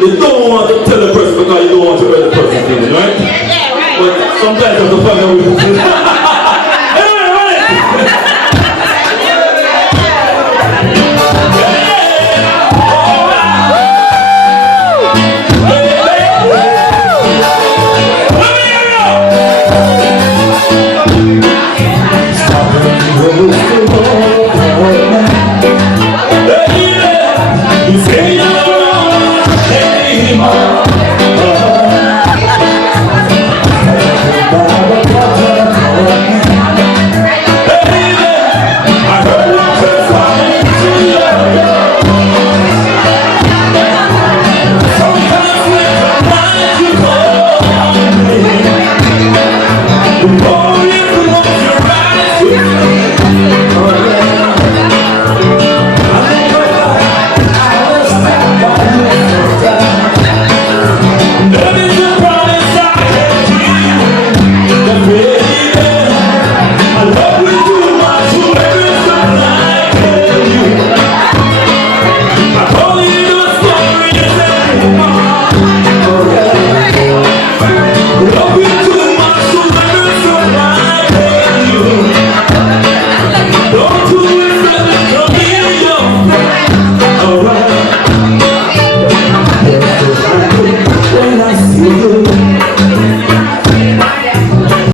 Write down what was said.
You don't want to tell the person because you don't want to hurt the person's feelings, right? Yeah, right. But sometimes you have to find out with